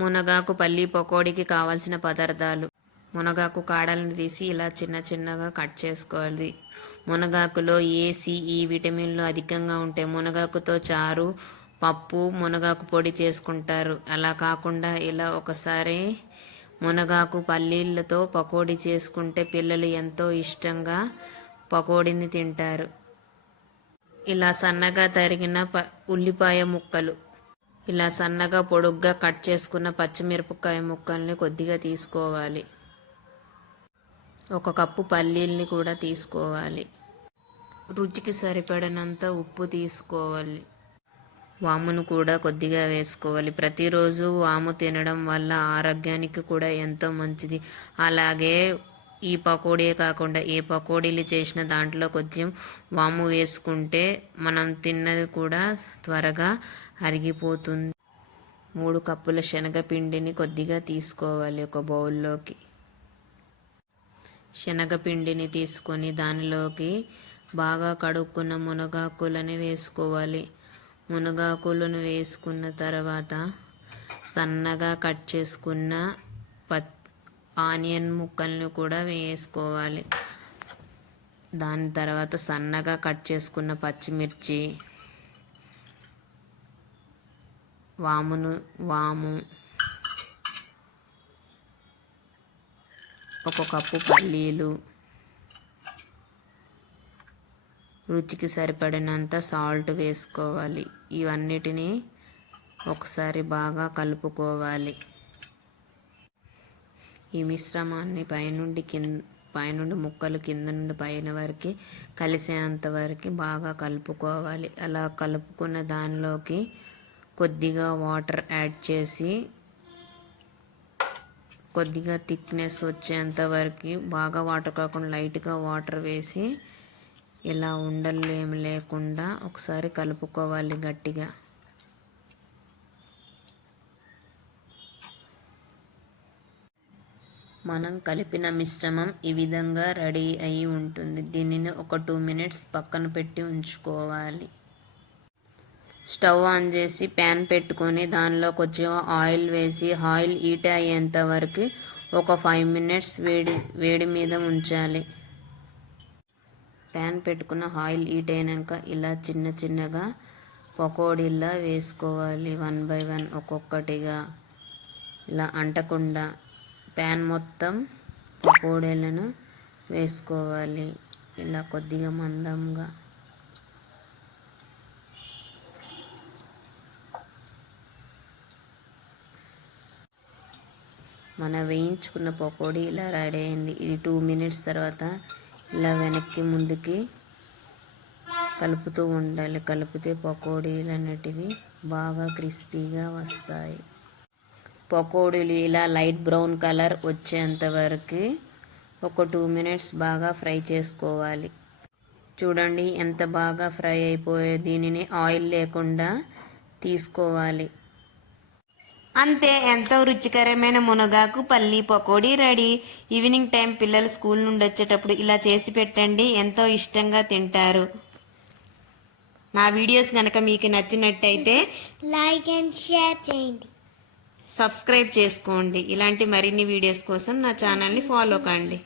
మునగాకు పల్లి పకోడీకి కావాల్సిన పదార్థాలు. మునగాకు కాడలను తీసి ఇలా చిన్న చిన్నగా కట్ చేసుకోవాలి. మునగాకులో ఏ ఈ విటమిన్లు అధికంగా ఉంటాయి మునగాకుతో చారు పప్పు మునగాకు పొడి చేసుకుంటారు. అలా కాకుండా ఇలా ఒకసారి మునగాకు పల్లీలతో పకోడీ చేసుకుంటే పిల్లలు ఎంతో ఇష్టంగా పకోడీని తింటారు. ఇలా సన్నగా తరిగిన ప ఉల్లిపాయ ముక్కలు. ఇలా సన్నగా పొడుగ్గా కట్ చేసుకున్న పచ్చిమిరపకాయ ముక్కల్ని కొద్దిగా తీసుకోవాలి. ఒక కప్పు పల్లీల్ని కూడా తీసుకోవాలి. రుచికి సరిపడినంత ఉప్పు తీసుకోవాలి. వామును కూడా కొద్దిగా వేసుకోవాలి. ప్రతిరోజు వాము తినడం వల్ల ఆరోగ్యానికి కూడా ఎంతో మంచిది. అలాగే ఈ పకోడీ కాకుండా ఏ పకోడీలు చేసిన దాంట్లో కొంచెం వాము వేసుకుంటే మనం తిన్నది కూడా త్వరగా అరిగిపోతుంది. మూడు కప్పుల శనగపిండిని కొద్దిగా తీసుకోవాలి ఒక బౌల్లోకి. శనగపిండిని తీసుకొని దానిలోకి బాగా కడుక్కున్న మునగాకులని వేసుకోవాలి. మునగాకులను వేసుకున్న తర్వాత సన్నగా కట్ చేసుకున్న పత్ ఆనియన్ ముక్కల్ని కూడా వేసుకోవాలి. దాని తర్వాత సన్నగా కట్ చేసుకున్న పచ్చిమిర్చి వామును వాము ఒక కప్పు పల్లీలు రుచికి సరిపడినంత సాల్ట్ వేసుకోవాలి. ఇవన్నిటిని ఒకసారి బాగా కలుపుకోవాలి. ఈ మిశ్రమాన్ని పైనుండి కింద పైనుండి ముక్కలు కింద నుండి పైన వరకు కలిసేంత వరకు బాగా కలుపుకోవాలి. అలా కలుపుకున్న దానిలోకి కొద్దిగా వాటర్ యాడ్ చేసి కొద్దిగా థిక్నెస్ వచ్చేంత వరకు బాగా వాటర్ కాకుండా లైట్గా వాటర్ వేసి ఇలా ఉండలు ఏమి లేకుండా ఒకసారి కలుపుకోవాలి గట్టిగా. మనం కలిపిన మిశ్రమం ఈ విధంగా రెడీ అయి ఉంటుంది. దీనిని ఒక టూ మినిట్స్ పక్కన పెట్టి ఉంచుకోవాలి. స్టవ్ ఆన్ చేసి ప్యాన్ పెట్టుకొని దానిలో కొంచెం ఆయిల్ వేసి ఆయిల్ హీట్ అయ్యేంత వరకు ఒక ఫైవ్ మినిట్స్ వేడి వేడి మీద ఉంచాలి. ప్యాన్ పెట్టుకున్న ఆయిల్ హీట్ అయినాక ఇలా చిన్న చిన్నగా పకోడీలా వేసుకోవాలి వన్ బై వన్ ఒక్కొక్కటిగా. ఇలా అంటకుండా ప్యాన్ మొత్తం పకోడీలను వేసుకోవాలి. ఇలా కొద్దిగా మందంగా. మన వేయించుకున్న పకోడీ ఇలా రెడీ అయింది. ఇది టూ మినిట్స్ తర్వాత ఇలా వెనక్కి ముందుకి కలుపుతూ ఉండాలి. కలిపితే పకోడీలు అనేటివి బాగా క్రిస్పీగా వస్తాయి. పకోడీలు ఇలా లైట్ బ్రౌన్ కలర్ వచ్చేంత వరకు ఒక టూ మినిట్స్ బాగా ఫ్రై చేసుకోవాలి. చూడండి ఎంత బాగా ఫ్రై అయిపోయే దీనిని ఆయిల్ లేకుండా తీసుకోవాలి. అంతే ఎంతో రుచికరమైన మునగాకు పల్లి పకోడీ రెడీ. ఈవినింగ్ టైం పిల్లలు స్కూల్ నుండి వచ్చేటప్పుడు ఇలా చేసి పెట్టండి ఎంతో ఇష్టంగా తింటారు. నా వీడియోస్ కనుక మీకు నచ్చినట్టయితే లైక్ అండ్ షేర్ చేయండి. సబ్స్క్రైబ్ చేసుకోండి. ఇలాంటి మరిన్ని వీడియోస్ కోసం నా ఛానల్ని ఫాలో కండి.